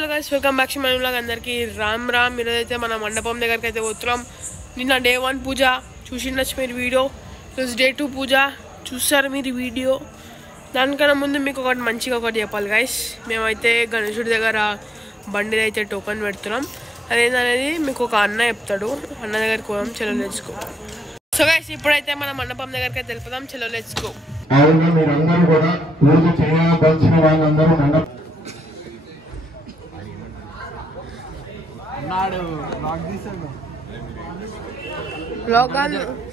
Hello guys, welcome back to my vlog. అందరికీ రామ్ రామ్. ఈరోజైతే మన మండపం దగ్గరికి అయితే పోతున్నాం. నిన్న డే 1 పూజ చూసిండొచ్చు మీరు వీడియో. ఈరోజు డే 2 పూజ చూస్తారు మీరు వీడియో. దానికన్నా ముందు మీకు మంచిగా ఒకటి చెప్పాలి గైస్. మేమైతే గణేశుడి దగ్గర బండి అయితే టోకన్ పెడుతున్నాం. అదేంటనేది మీకు ఒక అన్న చెప్తాడు. అన్న దగ్గరికి పోదాం, చలో లెట్స్ గో. సో గైస్, ఇప్పుడైతే మన మండపం దగ్గరికి అయితే తెలుపుదాం, చలో లెట్స్ గో.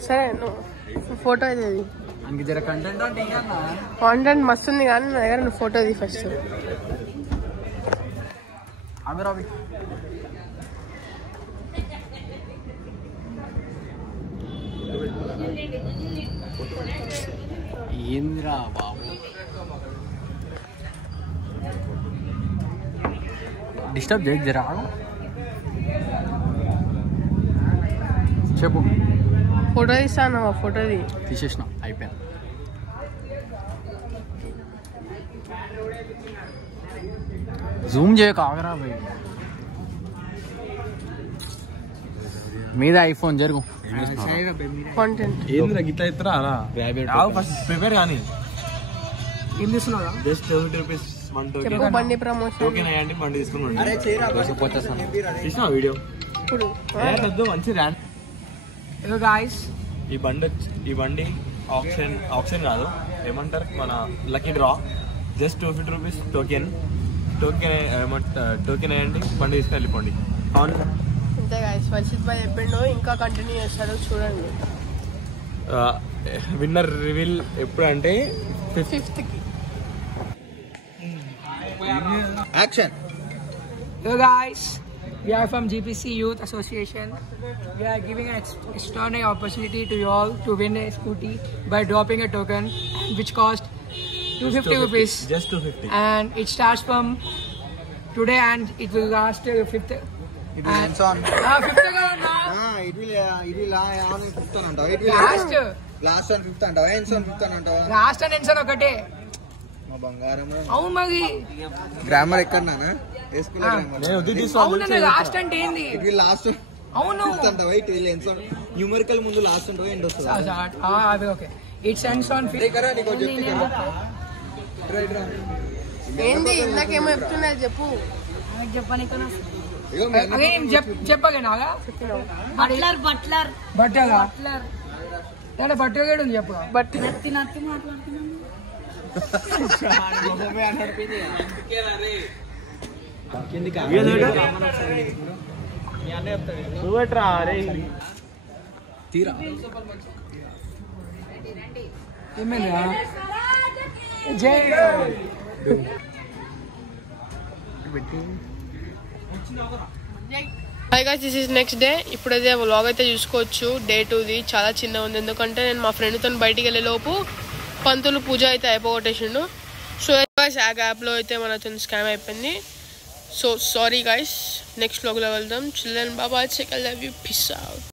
సరే ఫోటో అయితే కాంటెంట్ మస్తు ఉంది కానీ నా దగ్గర నువ్వు ఫోటో ఫస్ట్. ఏంద్రా బాబు, డిస్టర్బ్ చేయకు జరా. చెప్పు. ఫోటో తీస్తాను, ఫోటో తీసేసిన, అయిపోయింది. జూమ్ చేయక ఆగరా భయ్. మీద ఐఫోన్ జరుగు. కాంటెంట్ ఏంద్రా గిట్లా ఇస్తారా ఫస్ట్ ప్రిపేర్ కానీ ఏం తీసుకున్నావు? జస్ట్ 50 రూపీస్ చెప్పు. బండి ప్రమోషన్ టోకెన్ అయ్యండి, బండి తీసుకుని తీసిన వీడియో ఇప్పుడు మంచి ర్యాండ్. హలో గాయ్స్, ఈ బండి ఆప్షన్ కాదు, ఏమంటారు మన lucky draw. Just 250 rupees token అయ్యండి, బండి తీసుకుని వెళ్ళిపోండి. అంతే గాయ్స్, వర్షిత్ భాయ్ చెప్పిండు, ఇంకా కంటిన్యూ చేస్తాడు చూడండి. విన్నర్ రివీల్ ఎప్పుడు అంటే 5th కి. Action. Hello guys, we are from GPC Youth Association. We are giving an extraordinary opportunity to you all to win a scooty by dropping a token which cost 250 rupees. Just 250. And it starts from today and it will last till 5th. It will ends on. 5th aganda. It will on 5th anta. It will last on 5th anta. Ends on 5th anta. Last and ends on ఒకటే. మా బంగారం. అవును మరి. Grammar ఎక్కడనా? ఏస్కుల grammar. నేను ఉద్ది అవును, last అంటే ఏంది? It will last. అవును. 5th anta. It will ends on. Numerical ముందు లాస్ట్ అంటే ఎండ్ వస్తది. అది okay. It ends on 5th. కరా నీకో చెప్తి కదా. రైట్ రా. ఏంది ఇందాకేమో చెప్తున్నది చెప్పు. నాకు చెప్పనికనా? ఇగో అగే చెప్పగలనా? బట్లర్ బట్టగాడు ఉంది చెప్పు. బట్ నత్తి మాట్లాడుతున్నాను. తీరా ఏమైందా? Hi guys, this is next day. ఇప్పుడైతే వ్లాగ్ అయితే చూసుకోవచ్చు. డే 2ది చాలా చిన్నగా ఉంది, ఎందుకంటే నేను మా ఫ్రెండ్తో బయటికి వెళ్ళే లోపు పంతులు పూజ అయితే అయిపోగొట్టేసిండు. సో గాయ్స్, ఆ గ్యాప్లో అయితే మనతో స్కామ్ అయిపోయింది. సో సారీ గాయ్స్, నెక్స్ట్ వ్లాగ్లో వెళ్దాం. చిల్డ్రన్ బాబా చెక్, I love you, peace out.